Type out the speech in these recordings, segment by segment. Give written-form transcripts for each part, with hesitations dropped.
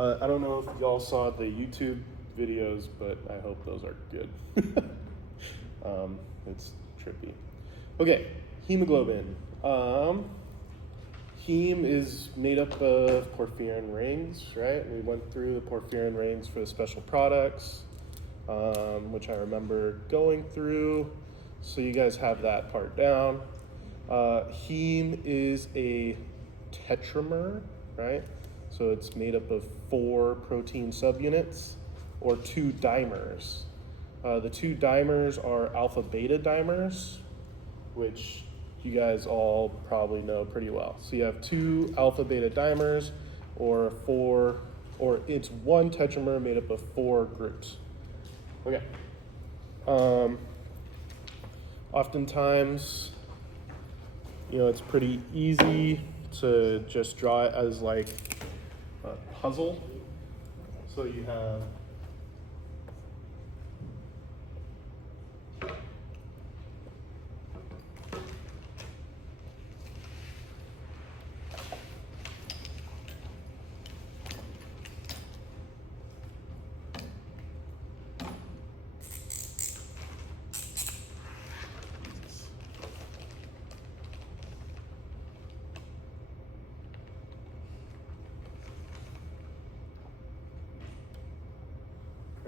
I don't know if y'all saw the YouTube videos, but I hope those are good. It's trippy. Okay, hemoglobin. Heme is made up of porphyrin rings, right? We went through the porphyrin rings for the special products, which I remember going through. So you guys have that part down. Heme is a tetramer, right? So it's made up of 4 protein subunits or 2 dimers. The 2 dimers are alpha beta dimers, which you guys all probably know pretty well. So you have 2 alpha beta dimers or it's 1 tetramer made up of 4 groups. Okay. Oftentimes, it's pretty easy to just draw it as like a puzzle. So you have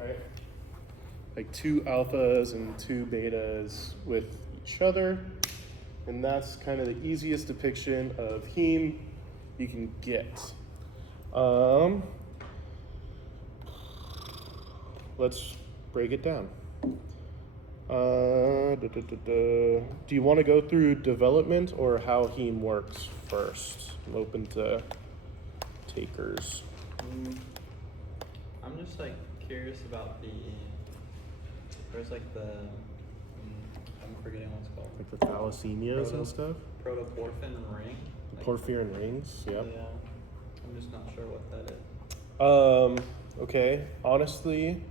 right? Like 2 alphas and 2 betas with each other. And that's kind of the easiest depiction of heme you can get. Let's break it down. Do you want to go through development or how heme works first? I'm open to takers. I'm just curious about there's I'm forgetting what it's called. Like the thalassemias and stuff? Protoporphin ring. Porphyrin rings, yep. Yeah. I'm just not sure what that is. Okay. Honestly,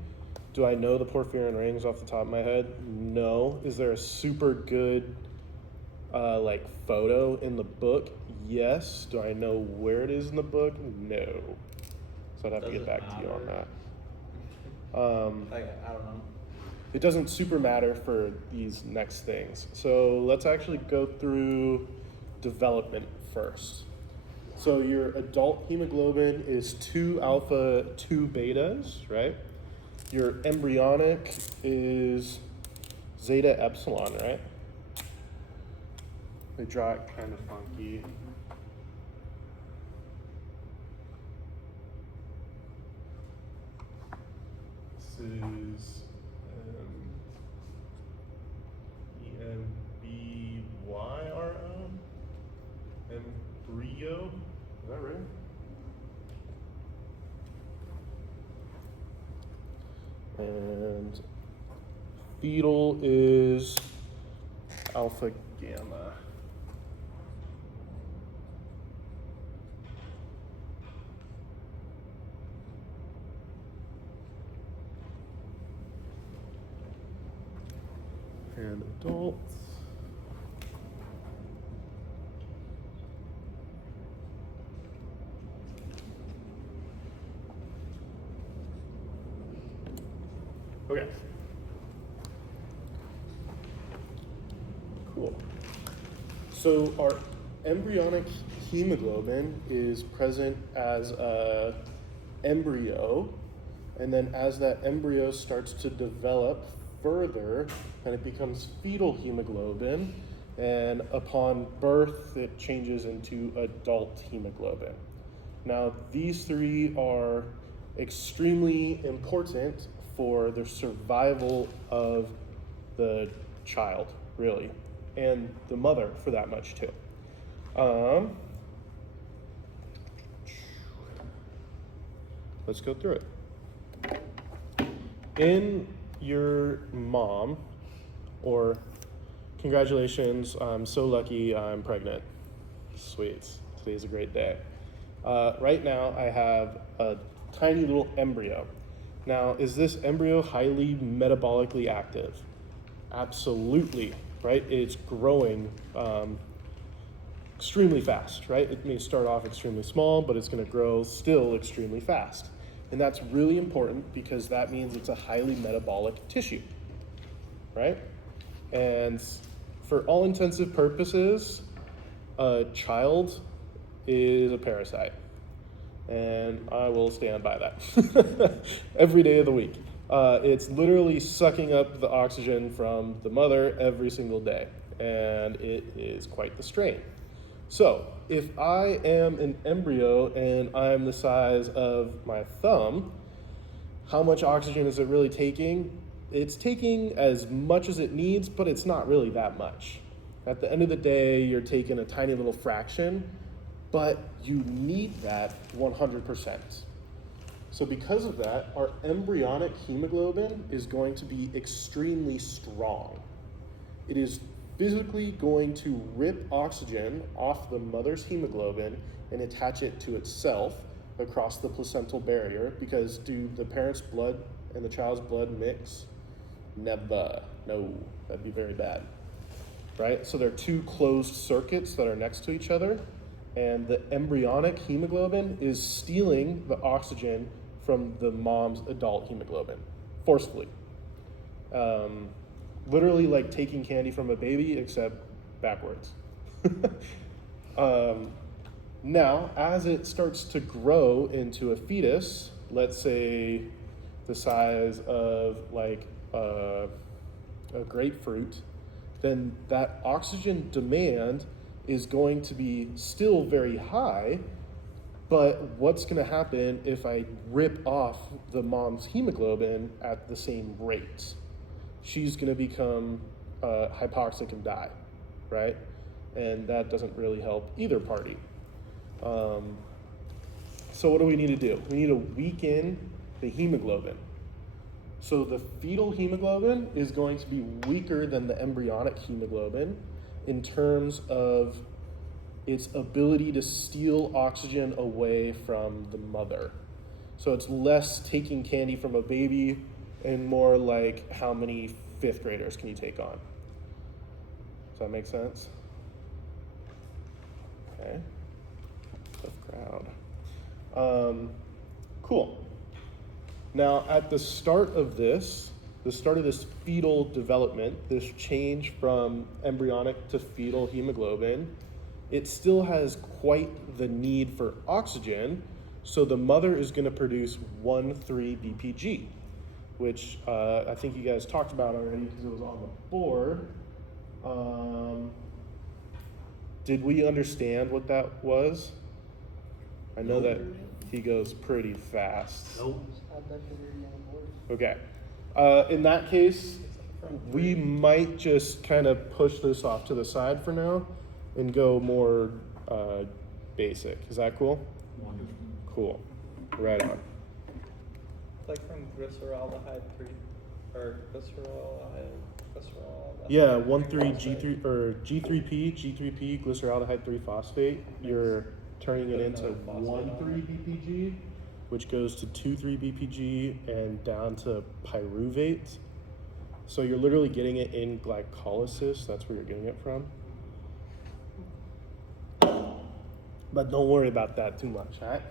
do I know the porphyrin rings off the top of my head? No. Is there a super good photo in the book? Yes. Do I know where it is in the book? No. So I'd have to get back to you on that. I don't know. It doesn't super matter for these next things. So let's actually go through development first. So your adult hemoglobin is 2 alpha, 2 betas, right? Your embryonic is zeta epsilon, right? They draw it kind of funky. This is EMBYRO? Embryo? Is that right? And fetal is alpha gamma. And adults. Okay. Cool. So our embryonic hemoglobin is present as a embryo, and then as that embryo starts to develop further, and it becomes fetal hemoglobin, and upon birth it changes into adult hemoglobin. Now these 3 are extremely important for the survival of the child, really, and the mother for that much too. Let's go through it. In your mom, or congratulations, I'm so lucky I'm pregnant. Sweet, today's a great day. Right now I have a tiny little embryo. Now, is this embryo highly metabolically active? Absolutely, right? It's growing extremely fast, right? It may start off extremely small, but it's going to grow still extremely fast. And that's really important because that means it's a highly metabolic tissue, right? And for all intensive purposes, a child is a parasite. And I will stand by that every day of the week. It's literally sucking up the oxygen from the mother every single day, and it is quite the strain. So if I am an embryo and I'm the size of my thumb, how much oxygen is it really taking? It's taking as much as it needs, but it's not really that much. At the end of the day, you're taking a tiny little fraction, but you need that 100%. So because of that, our embryonic hemoglobin is going to be extremely strong. It is physically going to rip oxygen off the mother's hemoglobin and attach it to itself across the placental barrier, because do the parent's blood and the child's blood mix? Never. No, that'd be very bad, right? So they're two closed circuits that are next to each other, and the embryonic hemoglobin is stealing the oxygen from the mom's adult hemoglobin forcefully. Literally like taking candy from a baby, except backwards. Now, as it starts to grow into a fetus, let's say the size of like a grapefruit, then that oxygen demand is going to be still very high. But what's going to happen if I rip off the mom's hemoglobin at the same rate? She's going to become hypoxic and die, right? And that doesn't really help either party. So what do we need to do? We need to weaken the hemoglobin. So the fetal hemoglobin is going to be weaker than the embryonic hemoglobin in terms of its ability to steal oxygen away from the mother. So it's less taking candy from a baby and more like how many fifth graders can you take on? Does that make sense? Okay. Tough crowd. Cool. Now at the start of this fetal development, this change from embryonic to fetal hemoglobin, it still has quite the need for oxygen, so the mother is going to produce 1,3-BPG, which I think you guys talked about already because it was on the board. Did we understand what that was? I know that he goes pretty fast. Nope. Okay. In that case, we might just kind of push this off to the side for now and go more basic. Is that cool? Wonderful. Cool. Right on. It's like from glyceraldehyde 3, or glyceraldehyde. Yeah, 1,3-G3 or G3P, glyceraldehyde 3-phosphate. You're turning it into 1,3-BPG, which goes to 2,3-BPG and down to pyruvate. So you're literally getting it in glycolysis. That's where you're getting it from. But don't worry about that too much, all right?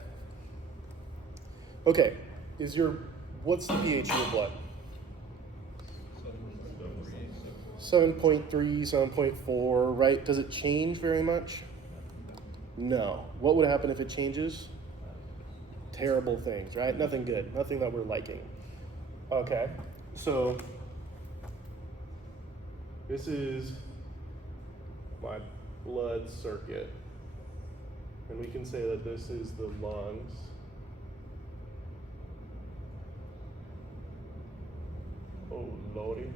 Okay, what's the pH of your blood? 7.3, 7.4, right? Does it change very much? No. What would happen if it changes? Terrible things, right? Nothing good, nothing that we're liking. Okay, so this is my blood circuit. And we can say that this is the lungs. Oh, lordy.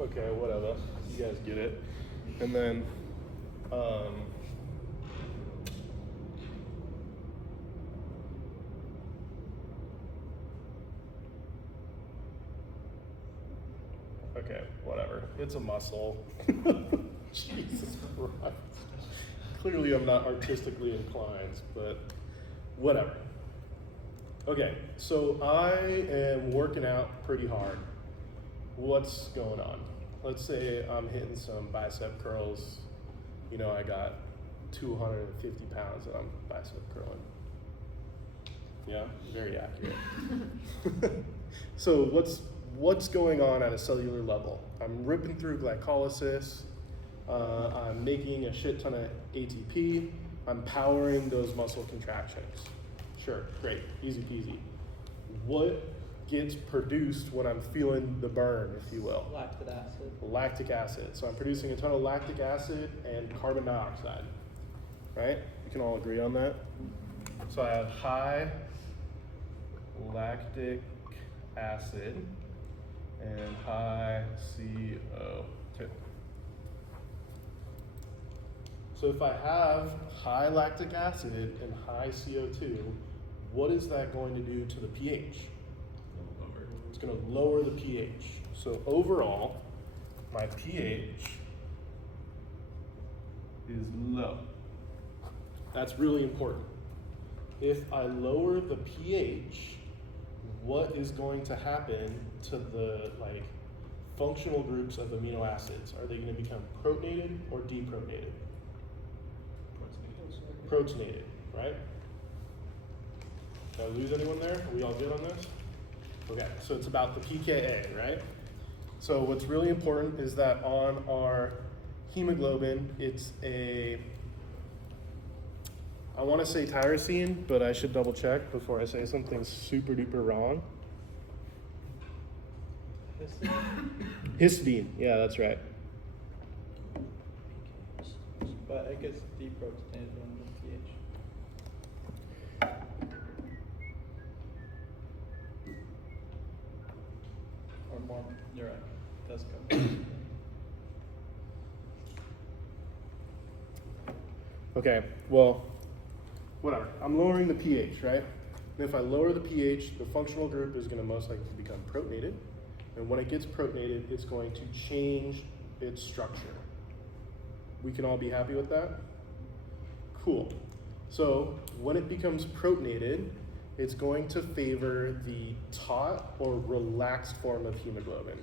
Okay, whatever. You guys get it. And then, okay, whatever. It's a muscle. Jesus Christ. Clearly I'm not artistically inclined, but whatever. Okay, so I am working out pretty hard. What's going on? Let's say I'm hitting some bicep curls, I got 250 pounds that I'm bicep curling. Yeah, very accurate. So what's going on at a cellular level? I'm ripping through glycolysis. I'm making a shit ton of ATP. I'm powering those muscle contractions. Sure, great, easy peasy. What gets produced when I'm feeling the burn, if you will? Lactic acid. Lactic acid. So I'm producing a ton of lactic acid and carbon dioxide, right? We can all agree on that. So I have high lactic acid and high CO2. So if I have high lactic acid and high CO2, what is that going to do to the pH? It's going to lower the pH. So overall, my pH is low. That's really important. If I lower the pH, what is going to happen to the functional groups of amino acids? Are they going to become protonated or deprotonated? Protonated, right? Did I lose anyone there? Are we all good on this? Okay, so it's about the pKa, right? So what's really important is that on our hemoglobin, it's I want to say tyrosine, but I should double check before I say something super duper wrong. Histidine, yeah, that's right. But I guess deprotonated on the pH. Or more, you're right, it does go. Okay, well, whatever. I'm lowering the pH, right? And if I lower the pH, the functional group is going to most likely become protonated. And when it gets protonated, it's going to change its structure. We can all be happy with that? Cool. So when it becomes protonated, it's going to favor the taut or relaxed form of hemoglobin.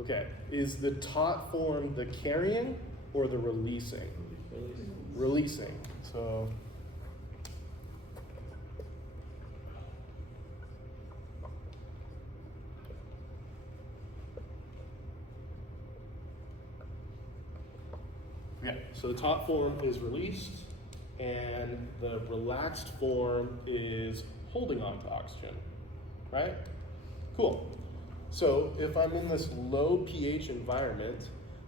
Okay, is the taut form the carrying or the releasing? Releasing. So okay, so the taut form is released and the relaxed form is holding on to oxygen, right? Cool. So if I'm in this low pH environment,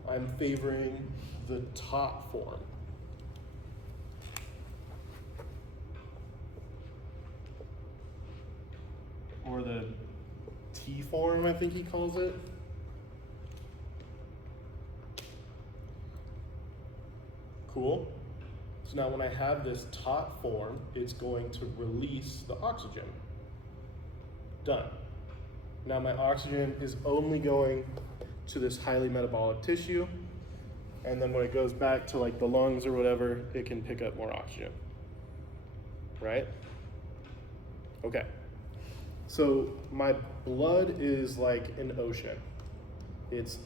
I'm favoring the taut form. Or the T form, I think he calls it. Cool. So now when I have this taut form, it's going to release the oxygen. Done. Now my oxygen is only going to this highly metabolic tissue, and then when it goes back to the lungs or whatever, it can pick up more oxygen, right? Okay, so my blood is like an ocean. It's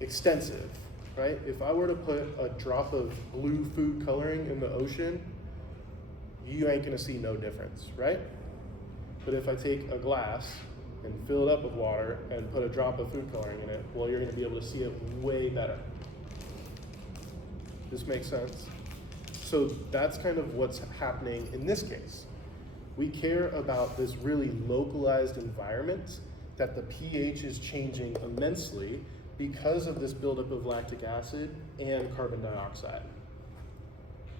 extensive, right? If I were to put a drop of blue food coloring in the ocean, you ain't gonna see no difference, right? But if I take a glass and fill it up with water and put a drop of food coloring in it, well, you're gonna be able to see it way better. This makes sense? So that's kind of what's happening in this case. We care about this really localized environment that the pH is changing immensely because of this buildup of lactic acid and carbon dioxide.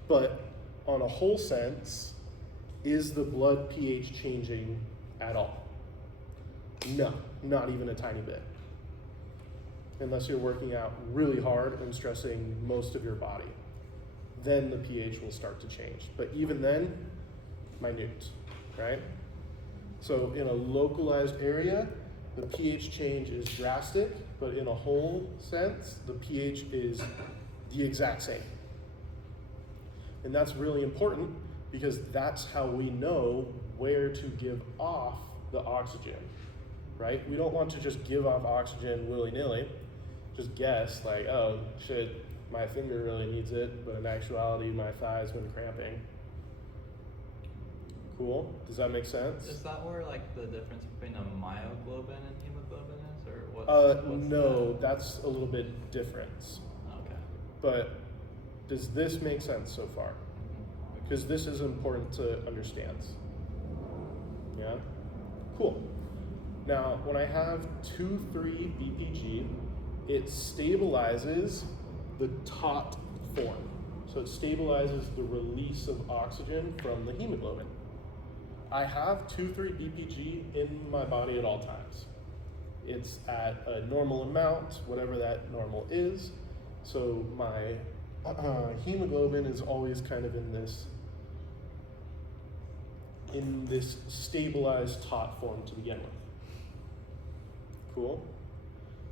But on a whole sense, is the blood pH changing at all? No, not even a tiny bit. Unless you're working out really hard and stressing most of your body. Then the pH will start to change. But even then, minute, right? So in a localized area, the pH change is drastic, but in a whole sense, the pH is the exact same. And that's really important because that's how we know where to give off the oxygen. right? We don't want to just give off oxygen willy-nilly, just guess like, oh shit, my finger really needs it, but in actuality my thigh's been cramping. Cool, does that make sense? Is that where like the difference between a myoglobin and hemoglobin is, or what? No, that's a little bit different. Okay. But does this make sense so far? Because this is important to understand. Yeah? Cool. Now, when I have 2,3 BPG, it stabilizes the taut form. So it stabilizes the release of oxygen from the hemoglobin. I have 2,3 BPG in my body at all times. It's at a normal amount, whatever that normal is. So my hemoglobin is always kind of in this stabilized taut form to begin with. Cool.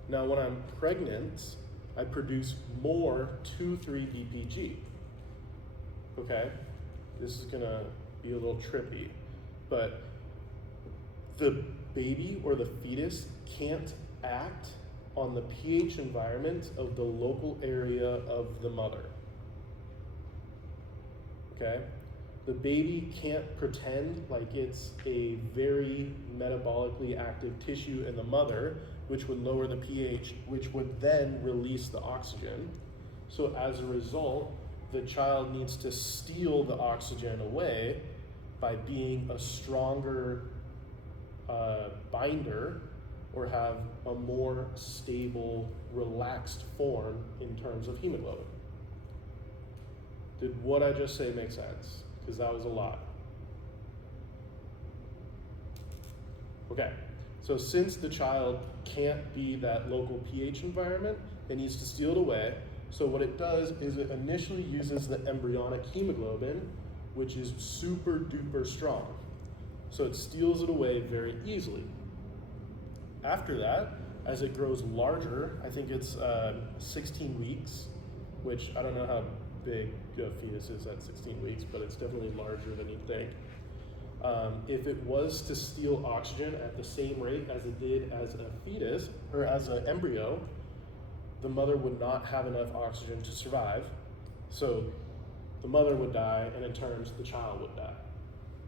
Now when I'm pregnant, I produce more 2,3 BPG. Okay? This is gonna be a little trippy, but the baby or the fetus can't act on the pH environment of the local area of the mother. Okay? The baby can't pretend like it's a very metabolically active tissue in the mother, which would lower the pH, which would then release the oxygen. So as a result, the child needs to steal the oxygen away by being a stronger binder or have a more stable, relaxed form in terms of hemoglobin. Did what I just say make sense? Because that was a lot. Okay, so since the child can't be that local pH environment, it needs to steal it away. So what it does is it initially uses the embryonic hemoglobin, which is super duper strong. So it steals it away very easily. After that, as it grows larger, I think it's 16 weeks, which I don't know how big a fetus is at 16 weeks, but it's definitely larger than you'd think. If it was to steal oxygen at the same rate as it did as a fetus, or as an embryo, the mother would not have enough oxygen to survive. So the mother would die, and in turn, the child would die,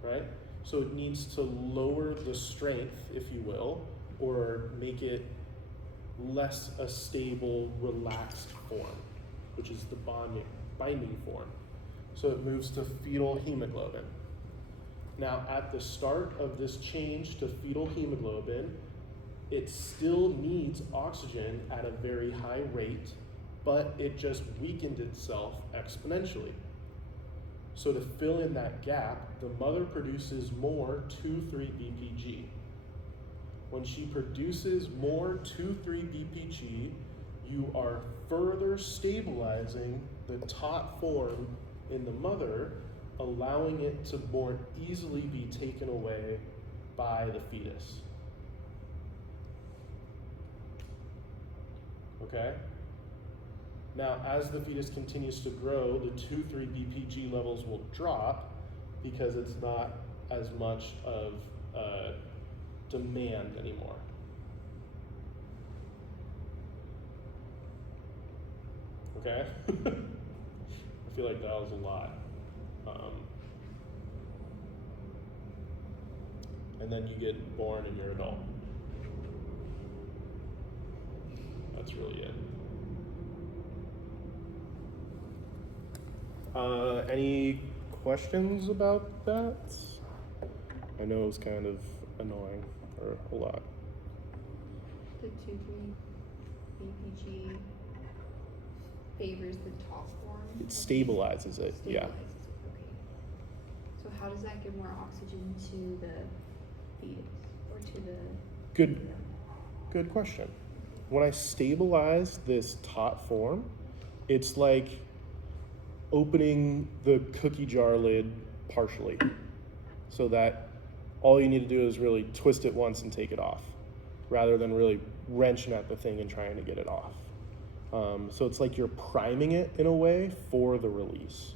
right? So it needs to lower the strength, if you will, or make it less a stable, relaxed form, which is the binding form. So it moves to fetal hemoglobin. Now, at the start of this change to fetal hemoglobin, it still needs oxygen at a very high rate, but it just weakened itself exponentially. So to fill in that gap, the mother produces more 2,3 BPG. When she produces more 2,3 BPG, you are further stabilizing the taut form in the mother, allowing it to more easily be taken away by the fetus. Okay? Now, as the fetus continues to grow, the 2,3 BPG levels will drop because it's not as much of a demand anymore. Okay? I feel like that was a lot. And then you get born and you're an adult. That's really it. Any questions about that? I know it was kind of annoying, or a lot. The 2,3 BPG favors the top form? It stabilizes it, yeah. Stabilizes it, okay. So how does that give more oxygen to the fetus, or to the... Good question. When I stabilize this taut form, it's like opening the cookie jar lid partially, so that all you need to do is really twist it once and take it off, rather than really wrenching at the thing and trying to get it off. So it's like you're priming it in a way for the release,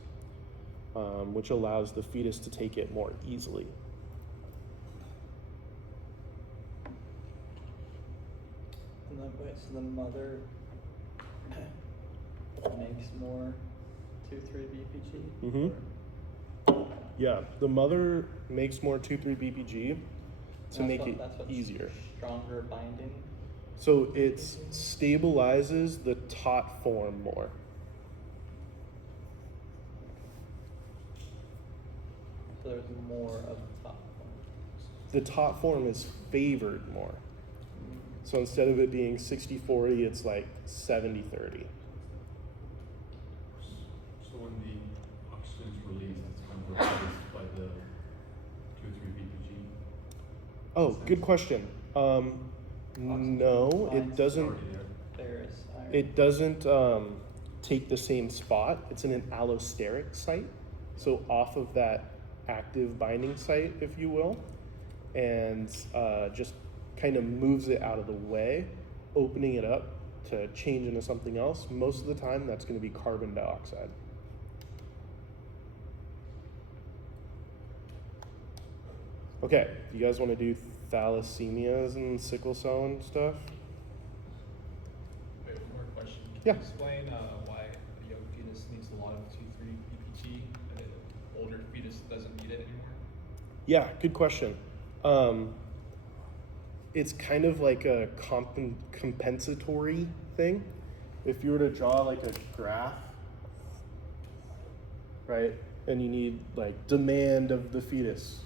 which allows the fetus to take it more easily. so the mother makes more 2,3 BPG? Mhm. Yeah, the mother makes more 2,3 BPG to make it That's what's easier. Stronger binding. So it stabilizes the taut form more. So there's more of the top one. The taut form is favored more. So instead of it being 60-40, it's like 70-30. So when the oxygen is released, it's kind of replaced by the 2,3 BPG. Oh, good question. No, it Mine's doesn't. Already there. Ferrous iron. It doesn't take the same spot. It's in an allosteric site, so off of that active binding site, if you will, and just kind of moves it out of the way, opening it up to change into something else. Most of the time, that's going to be carbon dioxide. Okay, you guys want to do thalassemias and sickle cell and stuff? Wait, one more question. Can Yeah. you explain why a young fetus needs a lot of 2,3 BPG and an older fetus doesn't need it anymore? Yeah, good question. It's kind of like a compensatory thing. If you were to draw like a graph, right, and you need like demand of the fetus,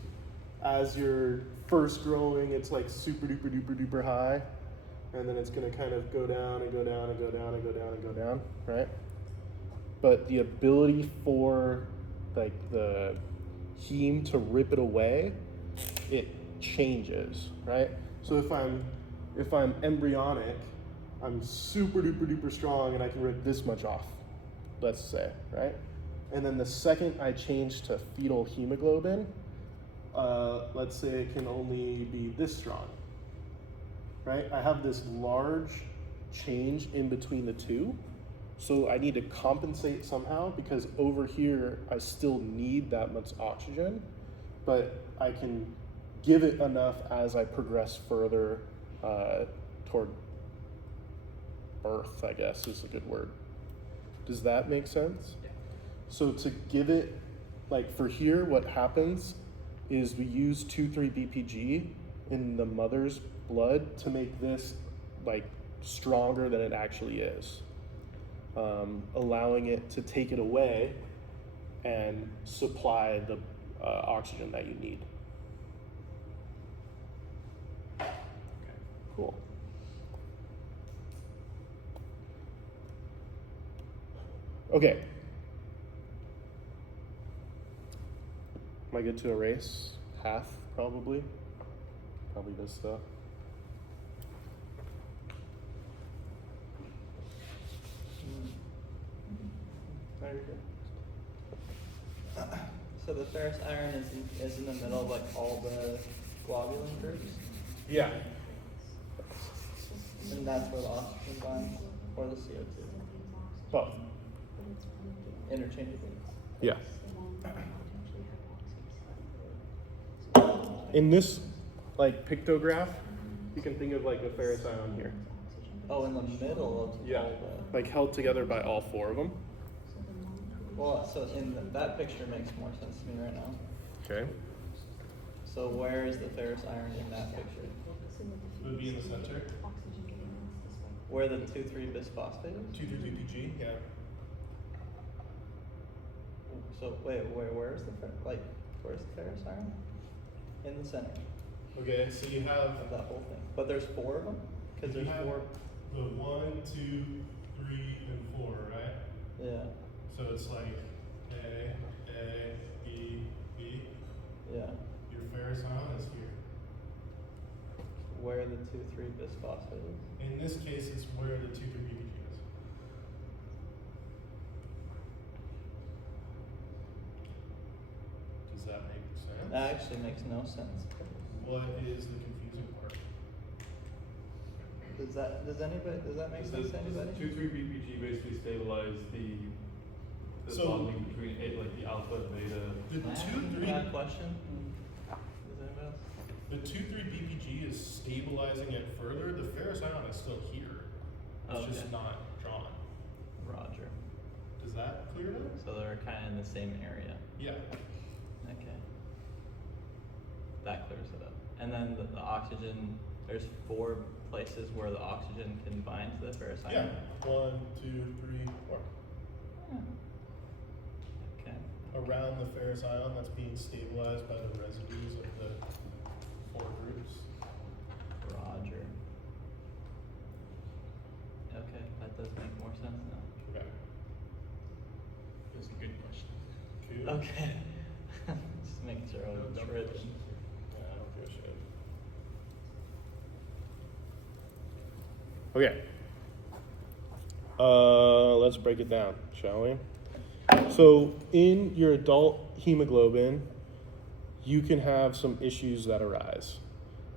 as you're first growing, it's like super duper duper duper high, and then it's gonna kind of go down and go down and go down and go down and go down, right? But the ability for like the heme to rip it away, it changes, right? So if I'm embryonic, I'm super duper duper strong and I can rip this much off, let's say, right? And then the second I change to fetal hemoglobin, let's say it can only be this strong, right? I have this large change in between the two. So I need to compensate somehow because over here I still need that much oxygen, but I can give it enough as I progress further toward birth, I guess is a good word. Does that make sense? Yeah. So to give it, like for here, what happens is we use 2,3 BPG in the mother's blood to make this like stronger than it actually is. Allowing it to take it away and supply the oxygen that you need. Cool. Okay. Am I good to erase? Half, probably. Probably this stuff. Very good. So the ferrous iron is in the middle of like all the globulin groups, Yeah. and that's where the oxygen binds, or the CO2, Both. interchangeably. Yeah. In this like pictograph, you can think of like a ferrous ion here. Oh, in the middle of Yeah. all the. Like held together by all four of them. Well, so that picture makes more sense to me right now. Okay. So where is the ferrous iron in that picture? It would be in the center. Where the 2,3 bisphosphate is? 2,3 BPG, yeah. So wait, where's the ferrous iron? In the center Okay, so you have of that whole thing. But there's four of them? Because there's four. the 1, 2, 3, and 4, right? Yeah, So it's like A, B, B. yeah. Your ferrous ion is here. Where the 2,3 bisphosphate is? In this case, it's where the 2,3 BPG is. Does that make sense? That actually makes no sense. What is the confusing part? Does that make sense to anybody? 2,3 BPG basically stabilize the So- bonding between like the alpha and beta. The Can I ask 2,3 that question? Does anybody else? The 2,3 BPG is stabilizing it further. The ferrous ion is still here. It's just Okay. not drawn. Roger. Does that clear it up? So they're kind of in the same area. Yeah. Okay. That clears it up. And then the oxygen, there's 4 places where the oxygen can bind to the ferrous Yeah. ion? 1, 2, 3, 4. Hmm. Okay. Around the ferrous ion that's being stabilized by the residues of the 4 groups. Roger. Okay, that does make more sense now. Okay. That's a good question. Cool. Okay. Just making sure I No wasn't dumb tripping. questions here. Yeah, I don't give a shit. Okay. Let's break it down, shall we? So, in your adult hemoglobin, you can have some issues that arise.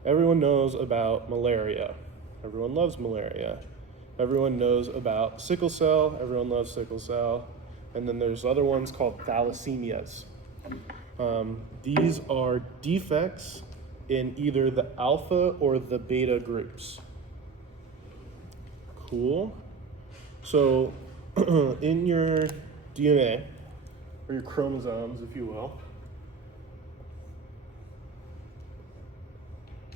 Everyone knows about malaria. Everyone loves malaria. Everyone knows about sickle cell. Everyone loves sickle cell. And then there's other ones called thalassemias. These are defects in either the alpha or the beta groups. Cool. So, in your DNA, or your chromosomes, if you will,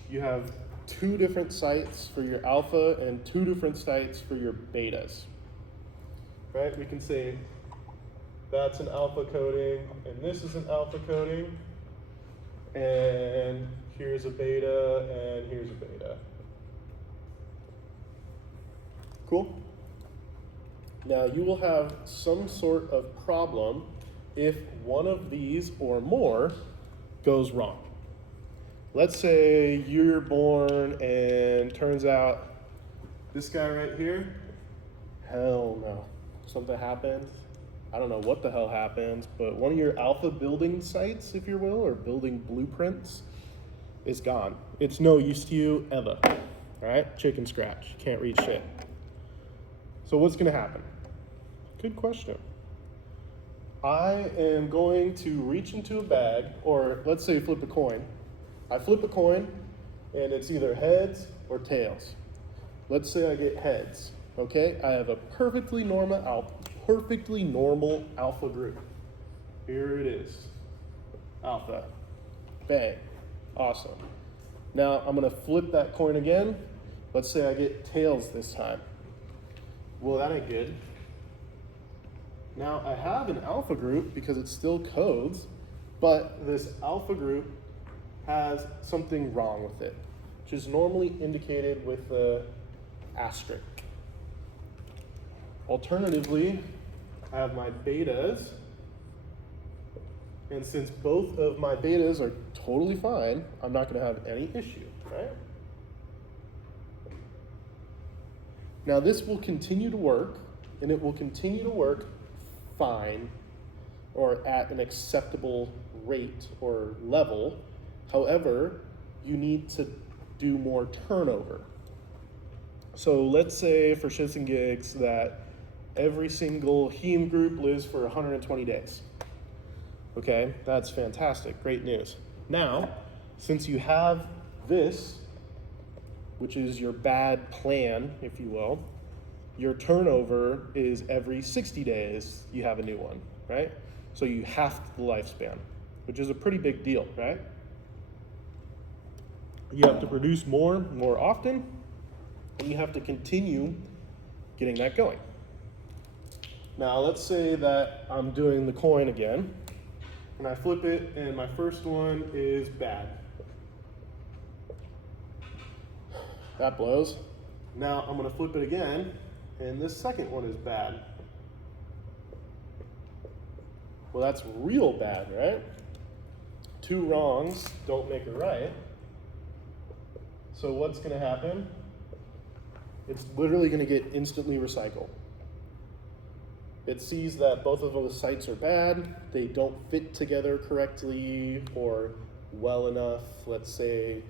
you have 2 different sites for your alpha and 2 different sites for your betas. Right? We can say that's an alpha coding, and this is an alpha coding, and here's a beta, and here's a beta. Cool? Now, you will have some sort of problem if one of these or more goes wrong. Let's say you're born and turns out this guy right here, hell no, something happened. I don't know what the hell happened, but one of your alpha building sites, if you will, or building blueprints is gone. It's no use to you ever, all right? Chicken scratch, can't read shit. So what's gonna happen? Good question. I am going to reach into a bag, or let's say flip a coin. I flip a coin, and it's either heads or tails. Let's say I get heads, okay? I have a perfectly normal alpha group. Here it is, alpha, bang, awesome. Now I'm gonna flip that coin again. Let's say I get tails this time. Well, that ain't good. Now I have an alpha group because it still codes, but this alpha group has something wrong with it, which is normally indicated with the asterisk. Alternatively, I have my betas, and since both of my betas are totally fine, I'm not going to have any issue, right? Now this will continue to work, and it will continue to work fine, or at an acceptable rate or level. However, you need to do more turnover. So let's say for shits and gigs that every single heme group lives for 120 days. Okay, that's fantastic, great news. Now, since you have this, which is your bad plan, if you will, your turnover is every 60 days you have a new one, right? So you half the lifespan, which is a pretty big deal, right? You have to produce more often, and you have to continue getting that going. Now let's say that I'm doing the coin again, and I flip it, and my first one is bad. That blows. Now I'm gonna flip it again, and this second one is bad. Well, that's real bad, right? 2 wrongs don't make a right. So what's gonna happen? It's literally gonna get instantly recycled. It sees that both of those sites are bad, they don't fit together correctly or well enough, let's say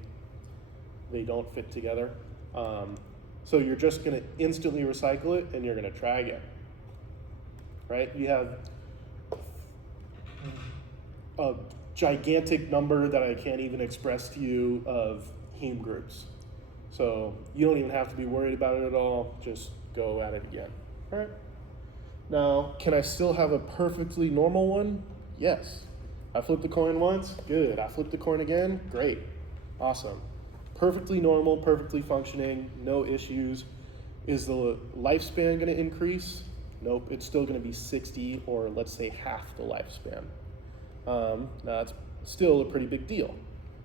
they don't fit together. So you're just gonna instantly recycle it and you're gonna try again, right? You have a gigantic number that I can't even express to you of heme groups. So you don't even have to be worried about it at all. Just go at it again. All right. Now, can I still have a perfectly normal one? Yes. I flipped the coin once, good. I flipped the coin again, great. Awesome. Perfectly normal, perfectly functioning, no issues. Is the lifespan gonna increase? Nope, it's still gonna be 60 or let's say half the lifespan. Now that's still a pretty big deal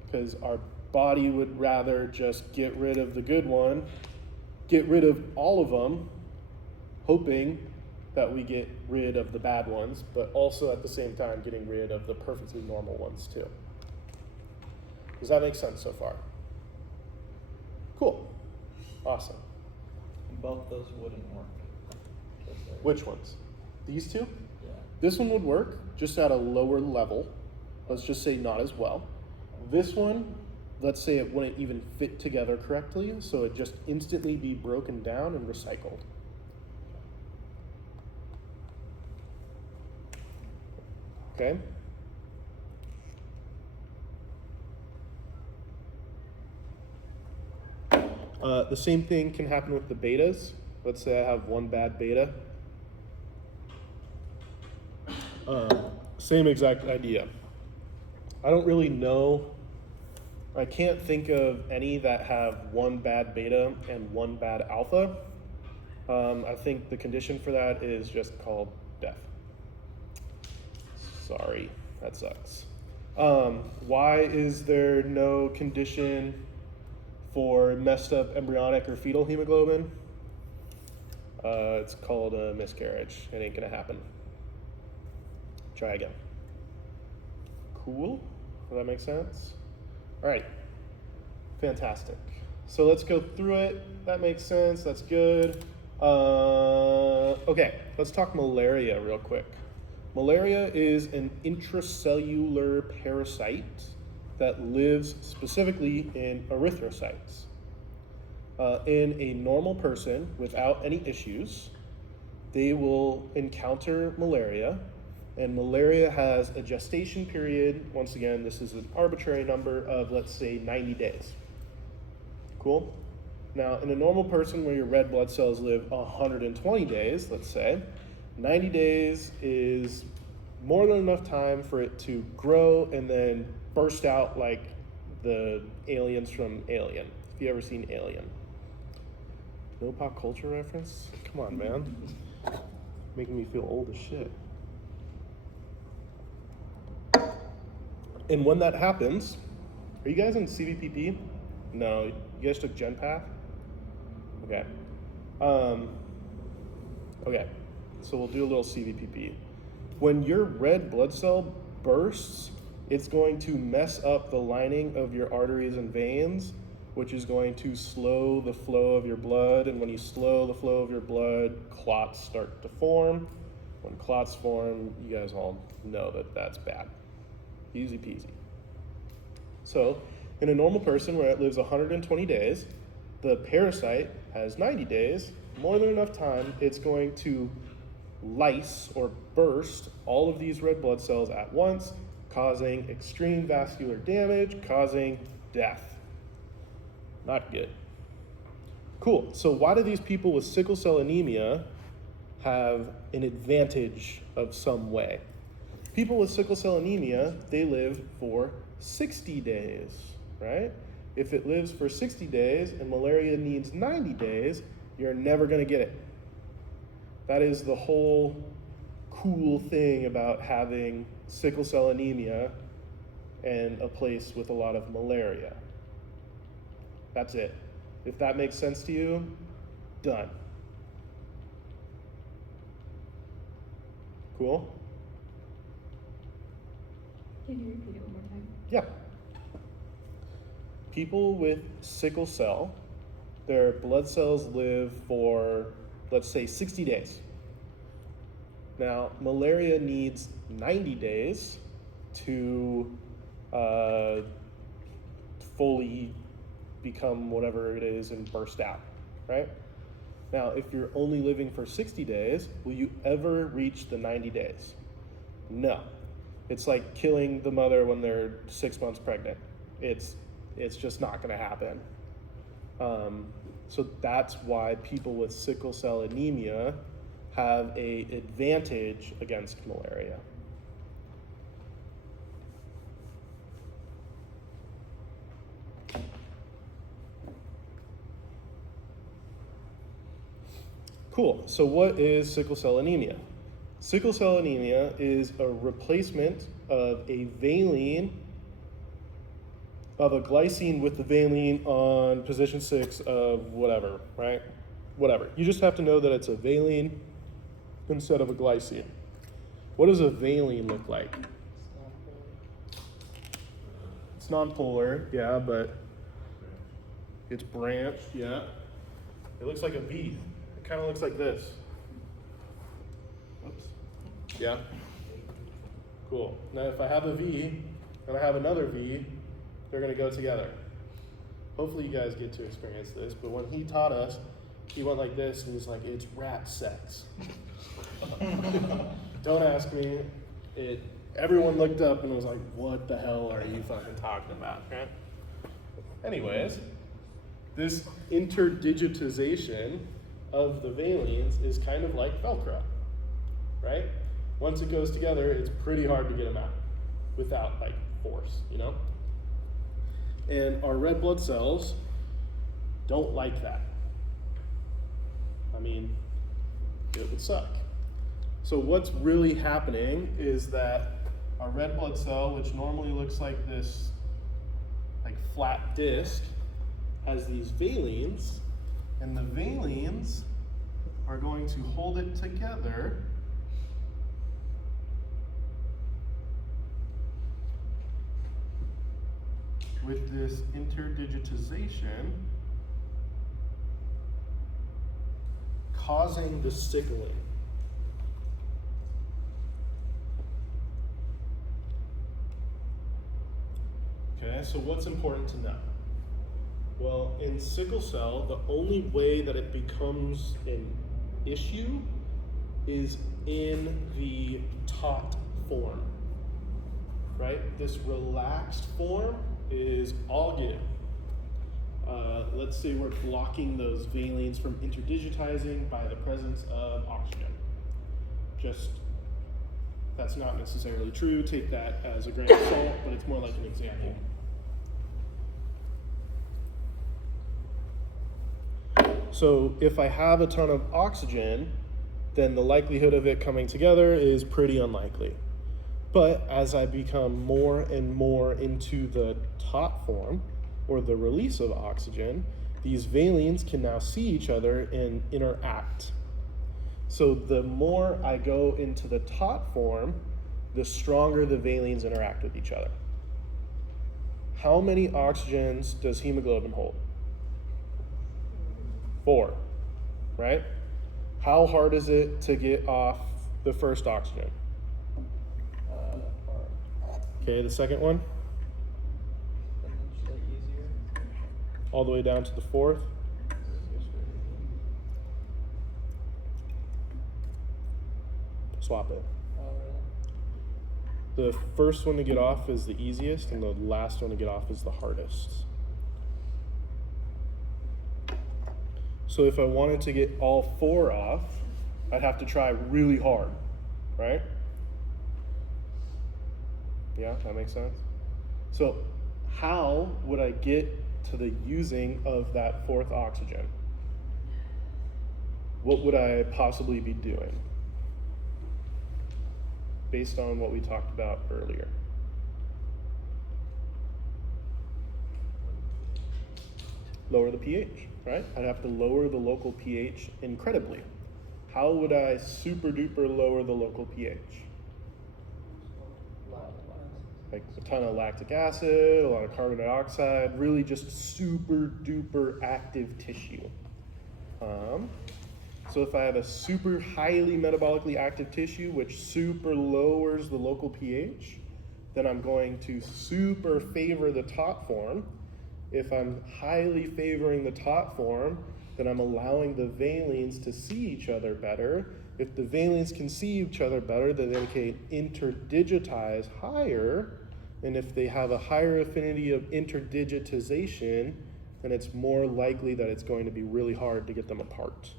because our body would rather just get rid of the good one, get rid of all of them, hoping that we get rid of the bad ones, but also at the same time getting rid of the perfectly normal ones too. Does that make sense so far? Cool. Awesome. Both those wouldn't work. Just so- Which ones? These two? Yeah. This one would work, just at a lower level. Let's just say not as well. This one, let's say it wouldn't even fit together correctly, so it'd just instantly be broken down and recycled. Okay? The same thing can happen with the betas. Let's say I have one bad beta. Same exact idea. I don't really know. I can't think of any that have one bad beta and one bad alpha. I think the condition for that is just called death. Sorry, that sucks. Why is there no condition for messed up embryonic or fetal hemoglobin? It's called a miscarriage. It ain't gonna happen. Try again. Cool? Does that make sense? All right, fantastic. So let's go through it. That makes sense, that's good. Okay, let's talk malaria real quick. Malaria is an intracellular parasite that lives specifically in erythrocytes. In a normal person without any issues, they will encounter malaria, and malaria has a gestation period. Once again, this is an arbitrary number of, let's say, 90 days. Cool? Now, in a normal person where your red blood cells live 120 days, let's say, 90 days is more than enough time for it to grow and then burst out like the aliens from Alien. If you ever seen Alien. No pop culture reference? Come on, man. Making me feel old as shit. And when that happens, are you guys in CVPP? No, you guys took GenPath? Okay. Okay, so we'll do a little CVPP. When your red blood cell bursts, it's going to mess up the lining of your arteries and veins, which is going to slow the flow of your blood. And when you slow the flow of your blood, clots start to form. When clots form, you guys all know that that's bad. Easy peasy. So, in a normal person where it lives 120 days, the parasite has 90 days, more than enough time, it's going to lyse or burst all of these red blood cells at once, causing extreme vascular damage, causing death. Not good. Cool, so why do these people with sickle cell anemia have an advantage of some way? People with sickle cell anemia, they live for 60 days, right? If it lives for 60 days and malaria needs 90 days, you're never gonna get it. That is the whole cool thing about having sickle cell anemia and a place with a lot of malaria. That's it. If that makes sense to you, done. Cool? Can you repeat it one more time? Yeah. People with sickle cell, their blood cells live for, let's say, 60 days. Now, malaria needs 90 days to fully become whatever it is and burst out, right? Now, if you're only living for 60 days, will you ever reach the 90 days? No. It's like killing the mother when they're 6 months pregnant. It's just not gonna happen. So that's why people with sickle cell anemia have an advantage against malaria. Cool. So what is sickle cell anemia? Sickle cell anemia is a replacement of a valine, of a glycine with the valine on position 6 of whatever, right? Whatever. You just have to know that it's a valine instead of a glycine. What does a valine look like? It's nonpolar, yeah, but it's branched, yeah. It looks like a V. It kind of looks like this. Oops. Yeah. Cool. Now if I have a V and I have another V, they're going to go together. Hopefully you guys get to experience this, but when he taught us, he went like this and he's like, it's rat sex. Don't ask me. Everyone looked up and was like, what the hell are you fucking talking about, right? Anyways, this interdigitization of the valines is kind of like Velcro, right? Once it goes together, it's pretty hard to get them out without like force, you know? And our red blood cells don't like that. I mean, it would suck. So what's really happening is that our red blood cell, which normally looks like this like flat disc, has these valines, and the valines are going to hold it together with this interdigitization, causing the sickling. Okay, so what's important to know? Well, in sickle cell, the only way that it becomes an issue is in the taut form, right? This relaxed form is all good. Let's say we're blocking those valines from interdigitizing by the presence of oxygen. Just, that's not necessarily true. Take that as a grain of salt, but it's more like an example. So if I have a ton of oxygen, then the likelihood of it coming together is pretty unlikely. But as I become more and more into the taut form, or the release of oxygen, these valines can now see each other and interact. So the more I go into the taut form, the stronger the valines interact with each other. How many oxygens does hemoglobin hold? 4, right? How hard is it to get off the first oxygen? Okay, the second one? Potentially easier. All the way down to the 4th. Swap it. Oh, really? The first one to get off is the easiest, and the last one to get off is the hardest. So if I wanted to get all 4 off, I'd have to try really hard, right? Yeah, that makes sense. So how would I get to the using of that 4th oxygen? What would I possibly be doing based on what we talked about earlier? Lower the pH, right? I'd have to lower the local pH incredibly. How would I super duper lower the local pH? Like a ton of lactic acid, a lot of carbon dioxide, really just super duper active tissue. So if I have a super highly metabolically active tissue, which super lowers the local pH, then I'm going to super favor the taut form. If I'm highly favoring the taut form, then I'm allowing the valines to see each other better. If the valines can see each other better, then they can interdigitize higher. And if they have a higher affinity of interdigitization, and it's more likely that it's going to be really hard to get them apart.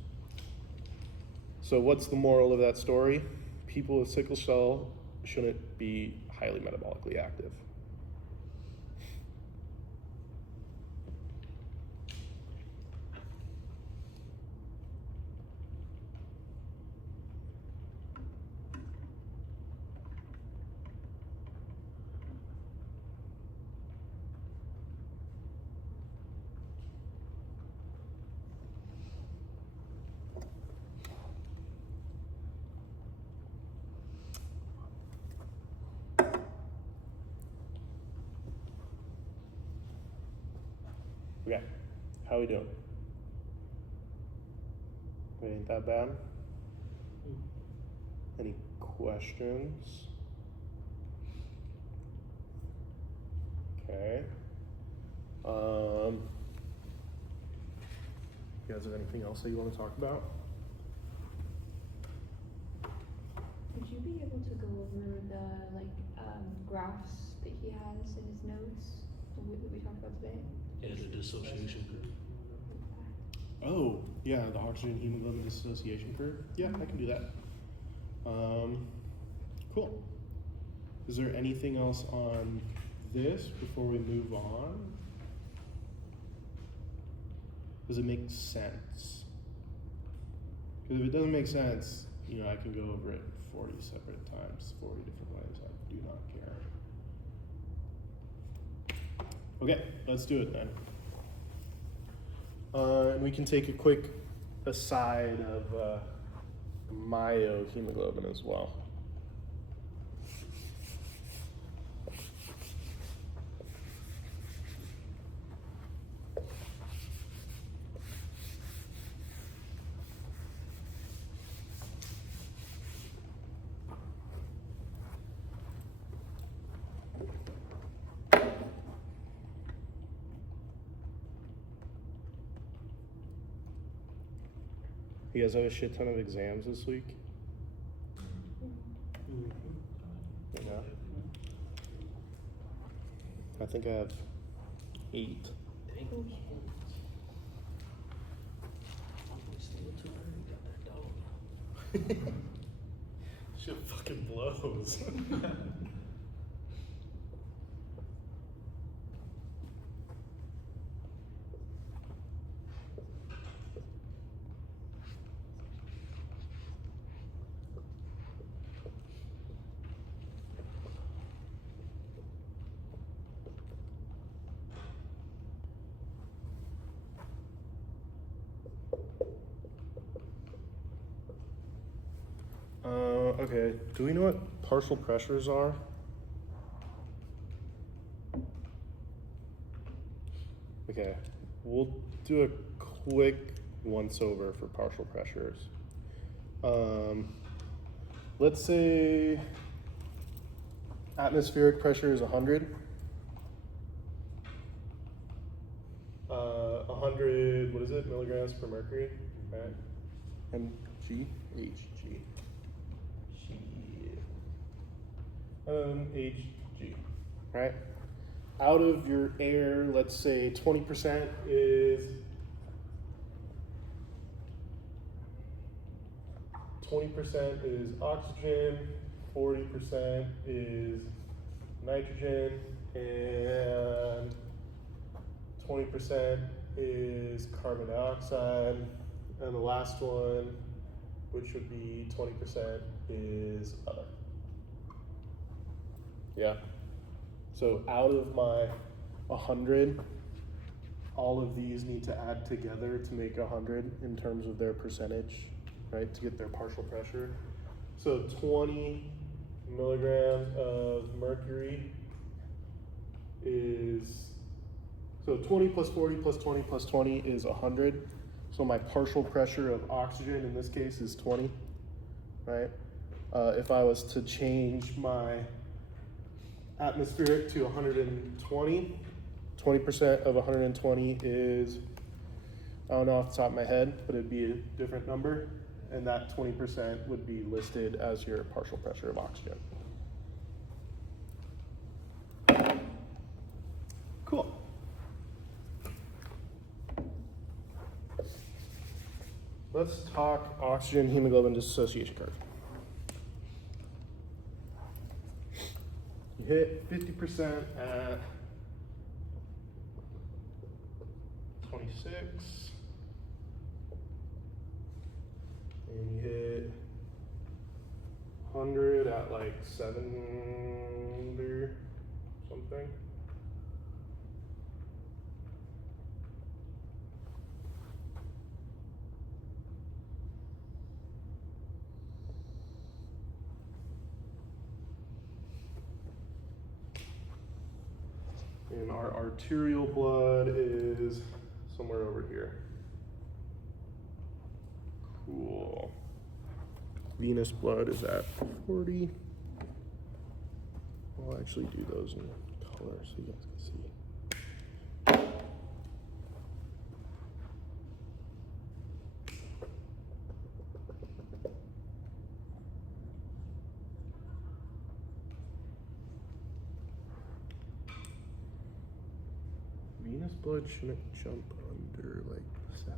So what's the moral of that story? People with sickle cell shouldn't be highly metabolically active. Okay, how we doing? We ain't that bad? Any questions? Okay. You guys have anything else that you want to talk about? Would you be able to go over the graphs that he has in his notes that we talked about today? Yeah, the dissociation curve. Oh, yeah, the oxygen hemoglobin dissociation curve. Yeah, I can do that. Cool. Is there anything else on this before we move on? Does it make sense? Because if it doesn't make sense, you know, I can go over it 40 separate times, 40 different ways. I do not care. Okay, let's do it then. And we can take a quick aside of myohemoglobin as well. You guys have a shit ton of exams this week? Yeah. I think I have 8. Shit fucking blows. Okay, do we know what partial pressures are? Okay, we'll do a quick once over for partial pressures. Let's say atmospheric pressure is 100. 100, what is it, milligrams per mercury? Right. mg, hg. Hg, right? Out of your air, let's say 20% is 20% is oxygen, 40% is nitrogen, and 20% is carbon dioxide, and the last one, which would be 20%, is other. Yeah. So out of my 100, all of these need to add together to make 100 in terms of their percentage, right, to get their partial pressure. So 20 milligrams of mercury is, so 20 plus 40 plus 20 plus 20 is 100. So my partial pressure of oxygen in this case is 20, right? If I was to change my atmospheric to 120, 20% of 120 is, I don't know off the top of my head, but it'd be a different number, and that 20% would be listed as your partial pressure of oxygen. Cool. let's talk oxygen hemoglobin dissociation curve. You hit 50% at 26, and you hit 100 at like 7 or something. And our arterial blood is somewhere over here. Cool. Venous blood is at 40. I'll actually do those in color so you guys can see. Venous blood shouldn't jump under like 7.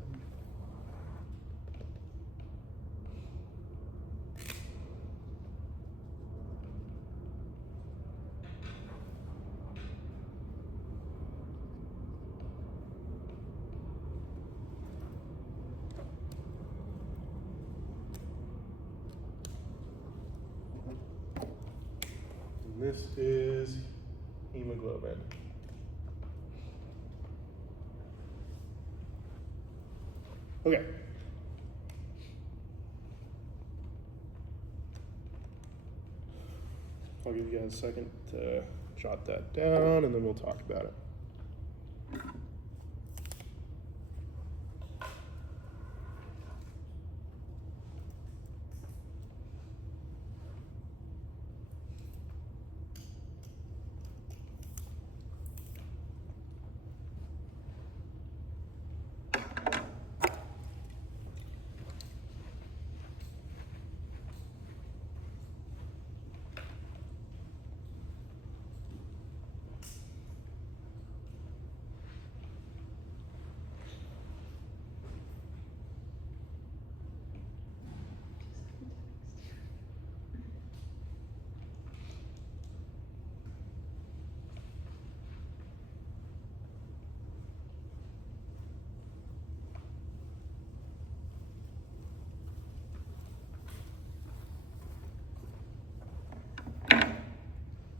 And this is hemoglobin. Okay. I'll give you guys a second to jot that down and then we'll talk about it.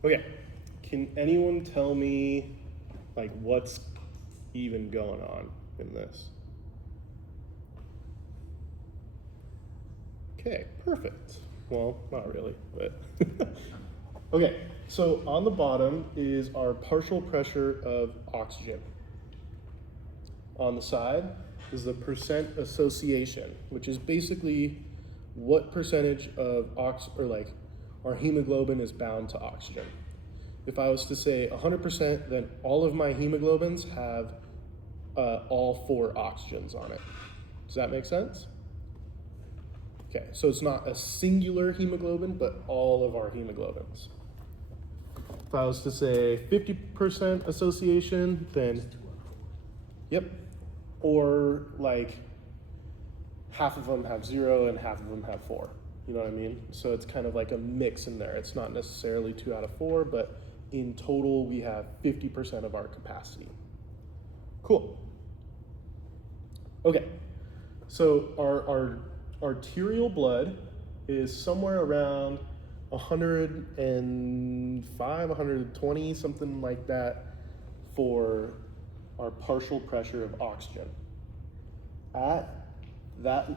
Okay, can anyone tell me like what's even going on in this? Okay, perfect. Well, not really, but okay, so on the bottom is our partial pressure of oxygen. On the side is the percent association, which is basically what percentage of our hemoglobin is bound to oxygen. If I was to say 100%, then all of my hemoglobins have all 4 oxygens on it. Does that make sense? Okay, so it's not a singular hemoglobin, but all of our hemoglobins. If I was to say 50% association, then, yep, or like half of them have 0 and half of them have 4. You know what I mean? So it's kind of like a mix in there. It's not necessarily 2 out of 4, but in total we have 50% of our capacity. Cool. Okay, so our arterial blood is somewhere around 105, 120, something like that for our partial pressure of oxygen. At that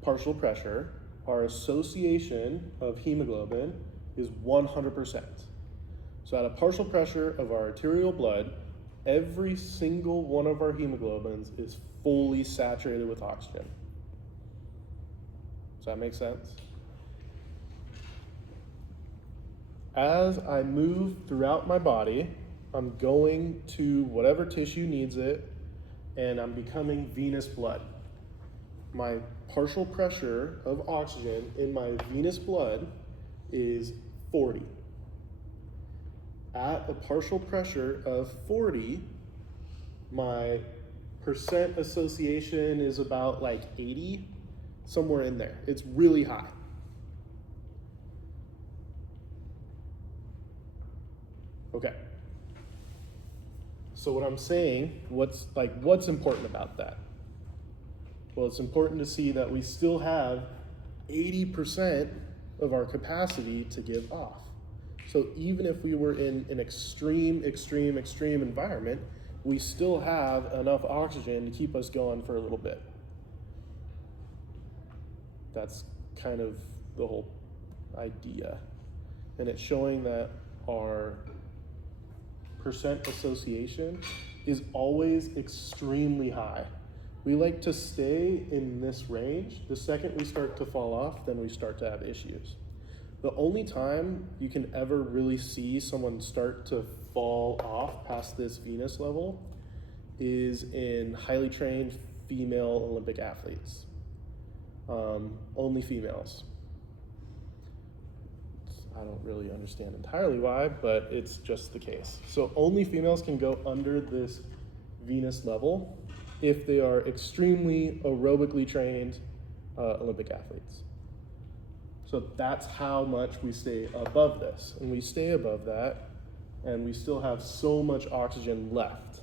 partial pressure, our association of hemoglobin is 100%. So at a partial pressure of our arterial blood, every single one of our hemoglobins is fully saturated with oxygen. Does that make sense? As I move throughout my body, I'm going to whatever tissue needs it, and I'm becoming venous blood. My partial pressure of oxygen in my venous blood is 40. At a partial pressure of 40, my percent association is about like 80, somewhere in there. It's really high. Okay. So what I'm saying, what's important about that? Well, it's important to see that we still have 80% of our capacity to give off. So even if we were in an extreme environment, we still have enough oxygen to keep us going for a little bit. That's kind of the whole idea. And it's showing that our percent association is always extremely high. We like to stay in this range. The second we start to fall off, then we start to have issues. The only time you can ever really see someone start to fall off past this Venus level is in highly trained female Olympic athletes. Only females. I don't really understand entirely why, but it's just the case. So only females can go under this Venus level if they are extremely aerobically trained Olympic athletes. So that's how much we stay above this. And we stay above that, and we still have so much oxygen left.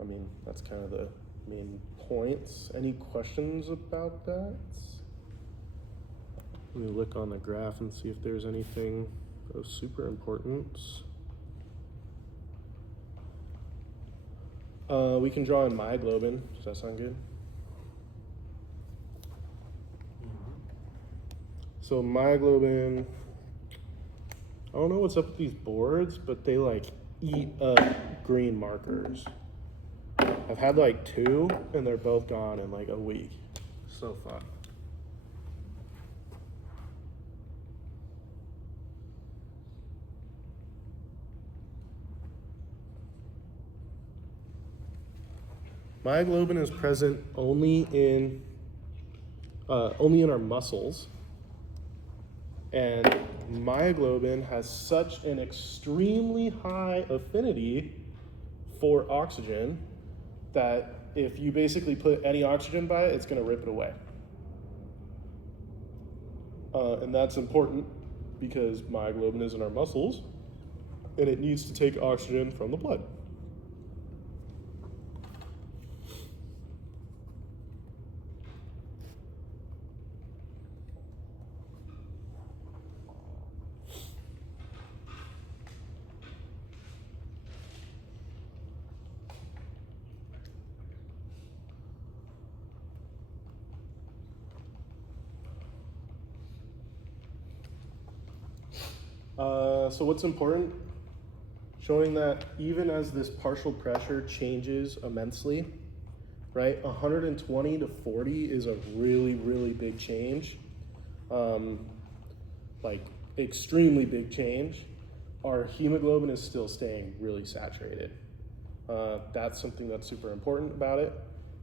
I mean, that's kind of the main points. Any questions about that? Let me look on the graph and see if there's anything of super importance. We can draw in myoglobin. Does that sound good? So myoglobin, I don't know what's up with these boards, but they like eat up green markers. I've had like 2 and they're both gone in like a week. So fun. Myoglobin is present only in our muscles, and myoglobin has such an extremely high affinity for oxygen that if you basically put any oxygen by it, it's going to rip it away. And that's important because myoglobin is in our muscles, and it needs to take oxygen from the blood. So what's important? Showing that even as this partial pressure changes immensely, right? 120 to 40 is a really, really big change. Like extremely big change. Our hemoglobin is still staying really saturated. That's something that's super important about it.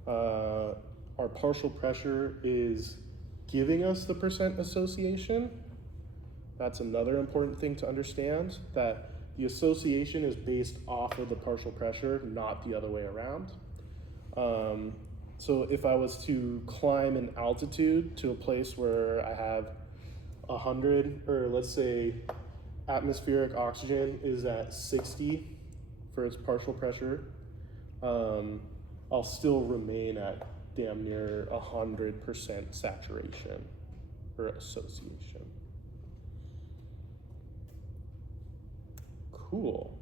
Our partial pressure is giving us the percent association. That's another important thing to understand, that the association is based off of the partial pressure, not the other way around. So if I was to climb in altitude to a place where I have 100, or let's say atmospheric oxygen is at 60 for its partial pressure, I'll still remain at damn near 100% saturation or association. Cool.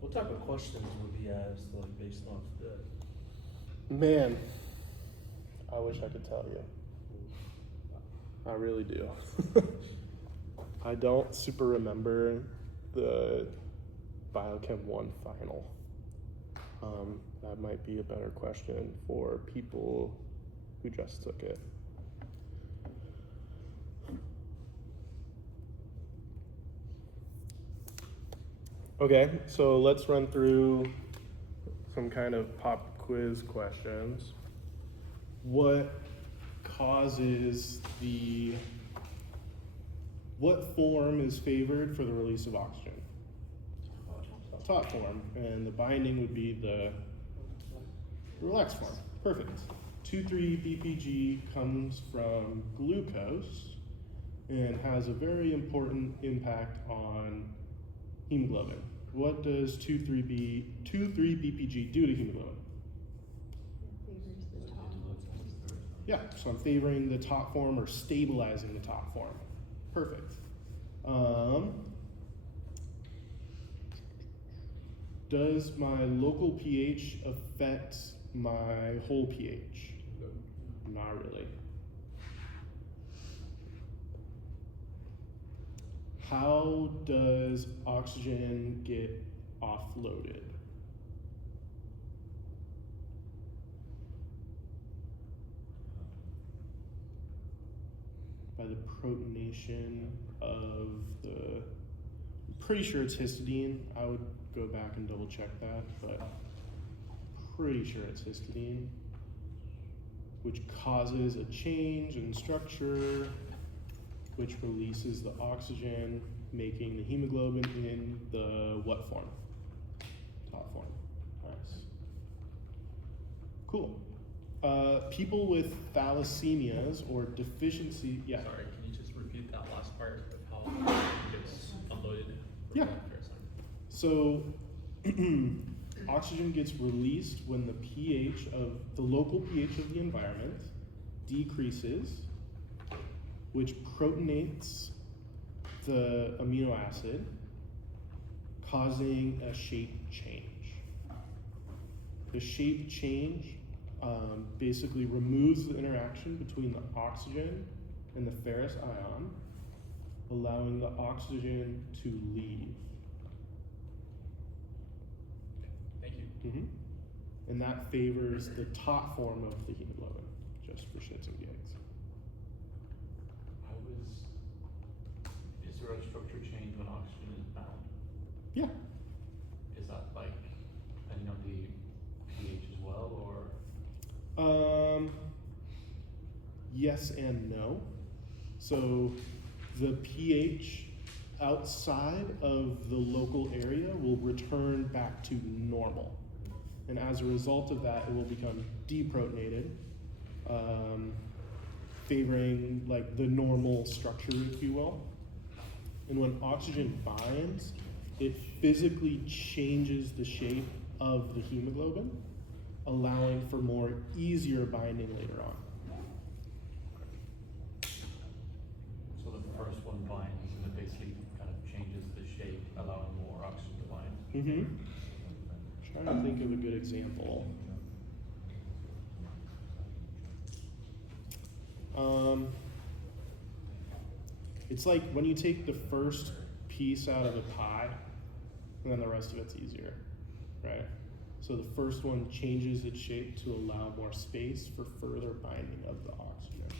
What type of questions would be asked, like, based off that? Man, I wish I could tell you. I really do. I don't super remember the Biochem 1 final. That might be a better question for people who just took it. Okay, so let's run through some kind of pop quiz questions. What causes the what form is favored for the release of oxygen? Top form, and the binding would be the relaxed form. Perfect. 2,3-BPG comes from glucose and has a very important impact on hemoglobin. What does 2,3-BPG do to hemoglobin? Favors the top. Yeah, so I'm favoring the top form or stabilizing the top form. Perfect. Does my local pH affect my whole pH? Not really. How does oxygen get offloaded? By the protonation of the, I'm pretty sure it's histidine. I would go back and double check that, but pretty sure it's histidine, which causes a change in structure, which releases the oxygen, making the hemoglobin in the what form? Top form. Nice. Cool. People with thalassemias or deficiency, yeah. Sorry, can you just repeat that last part of how it gets unloaded? Yeah. So oxygen gets released when the pH of the local pH of the environment decreases, which protonates the amino acid, causing a shape change. The shape change basically removes the interaction between the oxygen and the ferrous ion, allowing the oxygen to leave. Thank you. And that favors the top form of the hemoglobin, just for shits and gigs. Is there a structure change when oxygen is bound? Yeah. Is that like depending on the pH as well, or? Yes and no. So the pH outside of the local area will return back to normal. And as a result of that, it will become deprotonated, favoring like the normal structure, if you will. And when oxygen binds, it physically changes the shape of the hemoglobin, allowing for more easier binding later on. So the first one binds and it basically kind of changes the shape, allowing more oxygen to bind. Trying to think of a good example. It's like when you take the first piece out of a pie, and then the rest of it's easier, right? So the first one changes its shape to allow more space for further binding of the oxygen.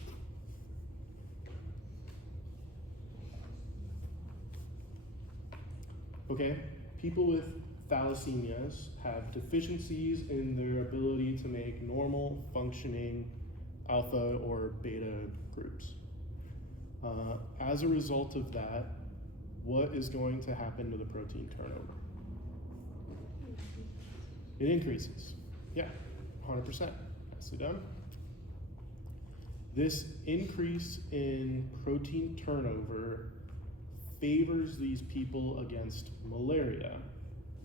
Okay, people with thalassemias have deficiencies in their ability to make normal functioning alpha or beta groups. As a result of that, what is going to happen to the protein turnover? It increases. Yeah, 100%. Nicely done. This increase in protein turnover favors these people against malaria.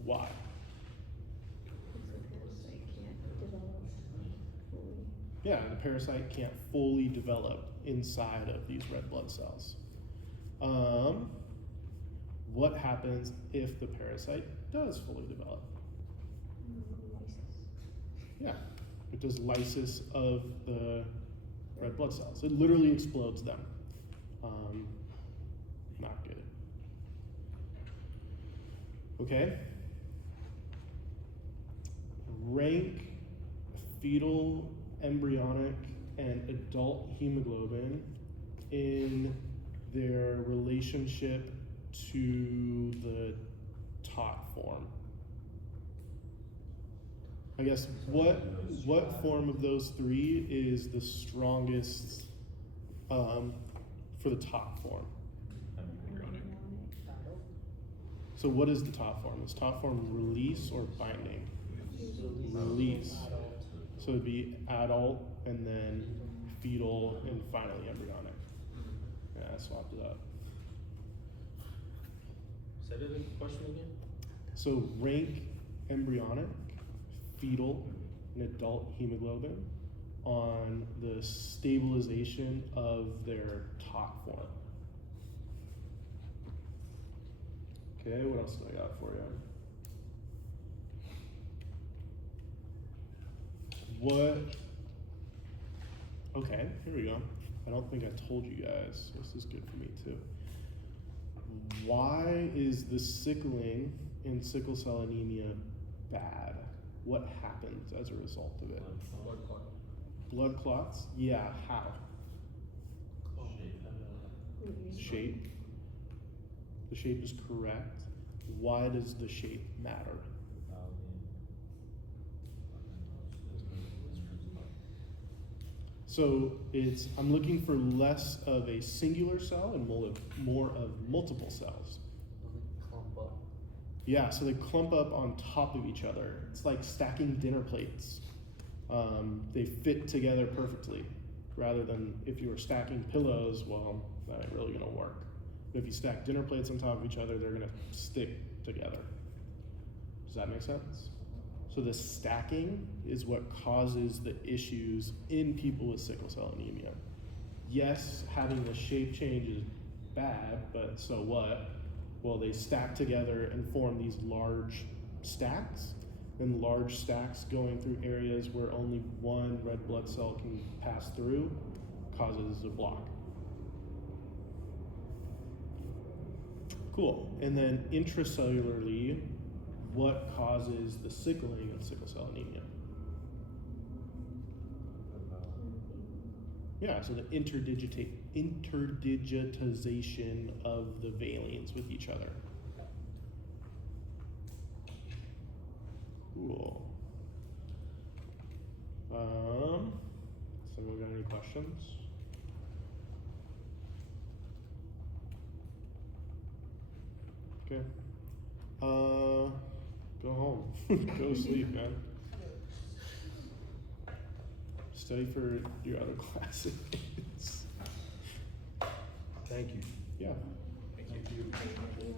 Why? Because the parasite can't develop fully. Yeah, the parasite can't fully develop inside of these red blood cells. What happens if the parasite does fully develop? Lysis. Yeah, it does lysis of the red blood cells. It literally explodes them. Not good. Okay. Rank fetal, embryonic, and adult hemoglobin in their relationship to the tot form. I guess what form of those three is the strongest for the top form? So what is the top form? Is top form release or binding? Release. So it'd be adult and then fetal and finally embryonic. Yeah, I swapped it up. Say that question again? So rank embryonic, fetal, and adult hemoglobin on the stabilization of their top form. Okay, what else do I got for you? What? Okay, here we go. I don't think I told you guys. This is good for me too. Why is the sickling in sickle cell anemia bad? What happens as a result of it? Blood clot. Blood clots? Yeah, how? Shape. The shape is correct. Why does the shape matter? So I'm looking for less of a singular cell and more of multiple cells. Clump up. Yeah, so they clump up on top of each other. It's like stacking dinner plates. They fit together perfectly, rather than if you were stacking pillows, well, that ain't really gonna work. But if you stack dinner plates on top of each other, they're gonna stick together. Does that make sense? So the stacking is what causes the issues in people with sickle cell anemia. Yes, having the shape change is bad, but so what? Well, they stack together and form these large stacks, and large stacks going through areas where only one red blood cell can pass through causes a block. Cool. And then intracellularly, what causes the sickling of sickle cell anemia? Yeah, so the interdigitization of the valines with each other. Cool. Someone got any questions? Okay. Go home. Go sleep, man. Study for your other classes. Thank you. Yeah. Thank you. Thank you.